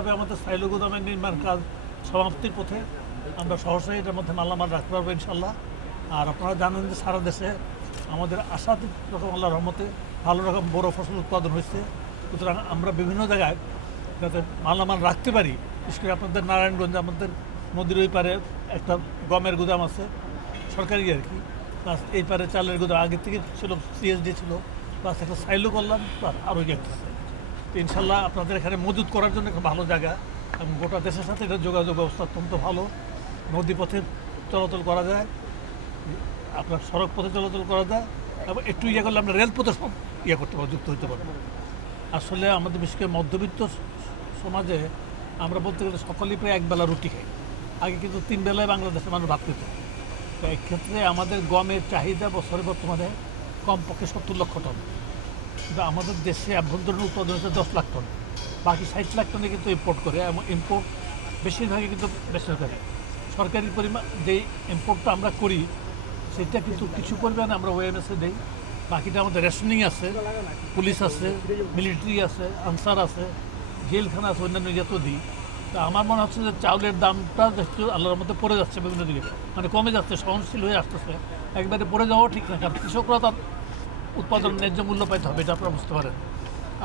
ধারাবাহিকভাবে আমাদের সাইলো গুদামের নির্মাণ কাজ সমাপ্তির পথে। আমরা সহসাই এটার মধ্যে মালামাল রাখতে পারবো ইনশাল্লাহ। আর আপনারা জানেন যে সারা দেশে আমাদের আশাতীত রকম আল্লাহর রহমতে ভালো রকম বড় ফসল উৎপাদন হয়েছে। সুতরাং আমরা বিভিন্ন জায়গায় যাতে মালামাল রাখতে পারি, বিশেষ করে আপনাদের নারায়ণগঞ্জে আমাদের নদীর ওই পারে একটা গমের গুদাম আছে, সরকারি আর কি। প্লাস এই পারে চালের গুদাম আগে থেকে ছিল, সিএসডি ছিল, প্লাস একটা সাইলো করলাম, প্লাস আরও একটা। তো ইনশাল্লাহ আপনাদের এখানে মজুত করার জন্য একটা ভালো জায়গা, এবং গোটা দেশের সাথে এটা যোগাযোগ ব্যবস্থা অত্যন্ত ভালো। নদী পথে চলাচল করা যায়, আপনার সড়ক পথে চলাচল করা যায়, এবং একটু ইয়ে করলে আমরা রেলপথে সব ইয়ে করতে পারবো, যুক্ত হতে পারবো। আসলে আমাদের বিশেষ করে মধ্যবিত্ত সমাজে আমরা বলতে গেলে সকলেই প্রায় একবেলা রুটি খাই। আগে কিন্তু 3 বেলায় বাংলাদেশের মানুষ ভাত খেত। তো এক্ষেত্রে আমাদের গমের চাহিদা বছরে বর্তমানে কমপক্ষে 70 লক্ষ টন, কিন্তু আমাদের দেশে আভ্যন্তরীণ উৎপাদন হচ্ছে 10 লাখ টন, বাকি 60 লাখ টনে কিন্তু ইম্পোর্ট করে, এবং ইম্পোর্ট বেশিরভাগই কিন্তু বেসরকারি। সরকারি পরিমাণ যেই ইম্পোর্টটা আমরা করি সেটা কিন্তু কিছু পরিমাণে আমরা ওএমএসে দিই, বাকিটা আমাদের রেশনিং আছে, পুলিশ আছে, মিলিটারি আছে, আনসার আছে, জেলখানা আছে, অন্যান্য ইয়েতেও দিই। তা আমার মনে হচ্ছে যে চাউলের দামটা একটু আল্লাহর মধ্যে পড়ে যাচ্ছে বিভিন্ন দিকে, মানে কমে যাচ্ছে, সহনশীল হয়ে আসতেছে। একবারে পড়ে যাওয়াও ঠিক না, কারণ কৃষকরা তার উৎপাদন ন্যায্য মূল্য পাইতে হবে, এটা আপনারা বুঝতে পারেন।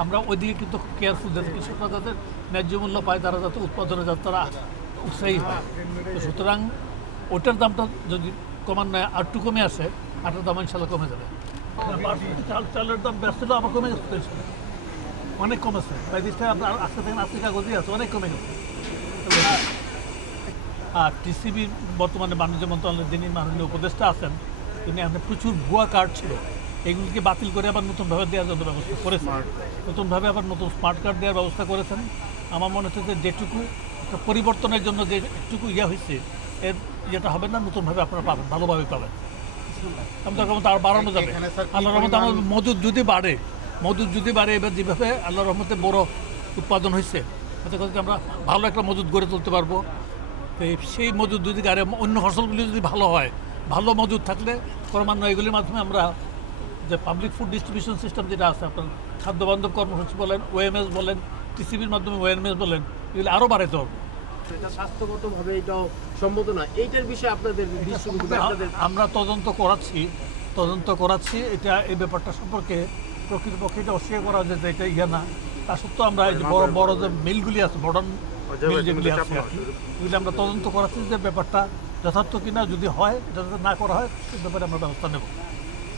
আমরা ওইদিকে কিন্তু কেয়ারফুল, যাতে কৃষকরা যাতে ন্যায্য মূল্য পায়, তারা যাতে উৎপাদনে যাতে তারা উৎসাহী হয়। তো সুতরাং ওটার দামটা যদি কমান নয় আরটু কমে আসে, আটার দাম ইনশাল্লাহ কমে যাবে। চালের দাম ব্যস্ত ছিল, আবার কমে গেছে, অনেক কমেছে। প্রায় দিকটা আপনার আজকে থেকে 80 কাগজই আছে, অনেক কমে গেছে। আর টিসিবির বর্তমানে বাণিজ্য মন্ত্রণালয়ের যিনি মাননীয় উপদেষ্টা আছেন, তিনি আপনার প্রচুর ভুয়া কার্ড ছিল, এগুলিকে বাতিল করে আবার নতুনভাবে দেওয়ার জন্য ব্যবস্থা করেছেন। নতুনভাবে আবার নতুন স্মার্ট কার্ড দেওয়ার ব্যবস্থা করেছেন। আমার মনে হচ্ছে যে যেটুকু একটা পরিবর্তনের জন্য যে একটুকু ইয়ে হয়েছে, এর ইয়েটা হবে না, নতুনভাবে আপনারা পাবেন, ভালোভাবে পাবেন। আমি তখন তার বাড়ানো যাবে আল্লাহর রহমতে। আমার মজুদ যদি বাড়ে এবার যেভাবে আল্লাহর রহমতে বড় উৎপাদন হয়েছে, এতে করে আমরা ভালো একটা মজুদ গড়ে তুলতে পারবো। তো সেই মজুদ যদি গাড়ি অন্য ফসলগুলি যদি ভালো হয়, ভালো মজুদ থাকলে ক্রমান্বয়ে এগুলির মাধ্যমে আমরা যে পাবলিক ফুড ডিস্ট্রিবিউশন সিস্টেম যেটা আছে, আপনার খাদ্যবান্ধব কর্মসূচি বলেন, ওএমএস বলেন, টিসিবির মাধ্যমে ওএমএস বলেন, এগুলি আরও বাড়াইতে হবে। এটা স্বাস্থ্যগতভাবে এটাও সম্মত না, এইটার বিষয়ে আপনাদের আমরা তদন্ত করাচ্ছি। এটা এই ব্যাপারটা সম্পর্কে প্রকৃতপক্ষে এটা অস্বীকার করা যায় যে এটা ইয়ে না। তা সত্ত্বেও আমরা এই যে বড় বড় যে মিলগুলি আছে, মডার্ন মিল যেগুলি আছে আর কি, এগুলি আমরা তদন্ত করাচ্ছি যে ব্যাপারটা যথার্থ কিনা। যদি হয়, এটা যাতে না করা হয় সে ব্যাপারে আমরা ব্যবস্থা নেব।